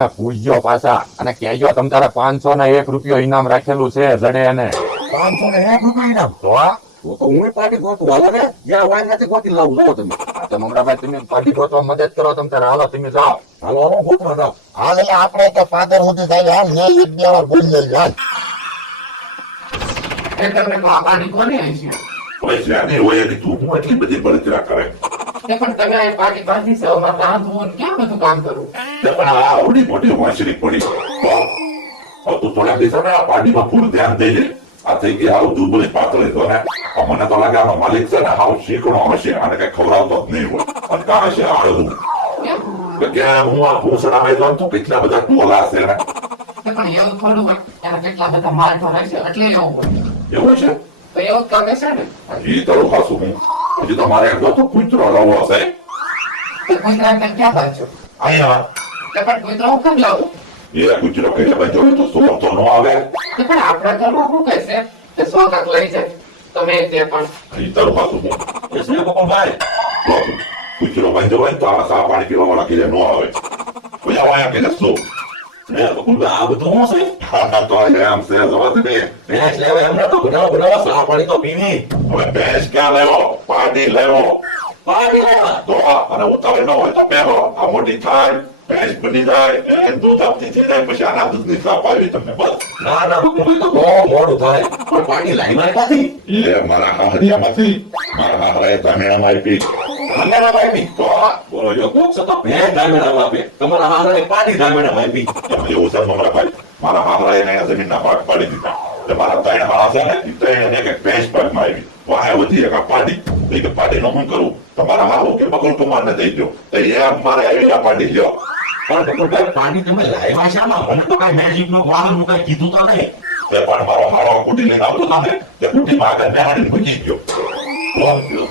પૂછજો પાછા અને કહેજો તમ તારે 501 રૂપિયો ઇનામ રાખેલું છે જડે અને 501 રૂપિયા ઇનામ. તો હું પાર્ટી ગોતું હાલો ને જ્યાં વાય નથી ગોતી લાવું લો તમે તો મમરાભાઈ તમે પાર્ટી ગોતવા મદદ કરો તમ તારે હાલો તમે જાઓ હાલો હું ગોતવા જાઉં. હાલ એટલે આપણે તો ફાધર સુધી થાય હાલ ને એક બે વાર બોલી લઈ હાલ. એ તમને તો આ પાર્ટી કોને આવી છે પૈસા નહીં હોય કે તું હું એટલી બધી બળતરા કરે એ પણ તમે આ પાર્ટી બાંધી છે અમારે રાંધવું ને ક્યાં બધું કામ કરવું તે પણ આ આવડી મોટી વાંસળી પડી હવે તું થોડા દિવસો ને આ પાર્ટીમાં પૂરું ધ્યાન દેજે. આ થઈ ગઈ આવું દૂધની પાતળી તો ને મને તો લાગે આનો માલિક છે ને હાવ શીકણો હશે અને કઈ ખવડાવતો જ નહીં હોય અને કાં હશે આડું કે ક્યાં હું આ ભૂસડામાં જાઉં તો કેટલા બધા ટોલા છે ને પણ એવું થોડું હોય ત્યારે કેટલા બધા માલ ઢોરાય છે એટલે એવું હોય એવું છે તો એવું જ તમે છે ને હજી તારું ખાસું હું હજી તો મારે એકદો તો કૂતરો રવો હશે તો કુતરા ને ક્યાં બાંધશો અહીંયા તો પણ કુતરા હું કેમ લાવું એ કૂતરો કઈ બાજુ તો સો તો ન આવે તો પણ આપણા ઘરમાં શું કહેશે તે 100 કાક લઈ જાય તમે તે પણ હજી તારું ખાસું હું એ છે ગોપાલભાઈ કૂતરો બાંધ્યો હોય તો આ સા પાણી પીવા વાળા કીધે ન આવે કોઈ આવા કે શું આ બધું શું છે તો આમ છે જવા દે ભેંસ લેવા એમને તો બનાવવા સા પાણી તો પીવી. હવે ભેંસ ક્યાં લેવો પાણી લેવો પાણી લેવા તો અને ઉતાવળ ન હોય તો પહેરો આ મોટી થાય ભેંસ બની જાય એ દૂધ આપતી થઈ જાય પછી આના દૂધની સાપ આવી તમને બસ ના ના તો મોડું થાય પણ પાણી લાઈમાં ક્યાંથી એ મારા હાહરિયામાંથી મારા હાહરાએ તામેણામાં આપી ધામેણા આપી તો બોલો જો કોક સતો ભેંસ ધામેણા આપે તમારા હારાએ પાણી ધામેણા આપી. એવું છે મમરા ભાઈ મારા હાહરાએ એને જમીનના ભાગ પાડી દીધા તે મારા ત્રણ હારા છે ને તો એને એક ભેંસ ભાગમાં આવી વાહે વધી એક પાડી એ કે પાડી નો હું કરું તમારા હારો કે બકલ કુમારને દઈ દો તો એ મારે આવી આ પાડી લ્યો પણ બકુલભાઈ પાણી તમે લાવ્યા છે આમાં મને તો કઈ મેજિક નું વાહન નું કઈ કીધું તો નહીં. તે પણ મારો હારો કુટી લઈને આવતો હતો ને તે કુટીમાં આગળ બેહાડીને મૂકી ગયો તો કેવું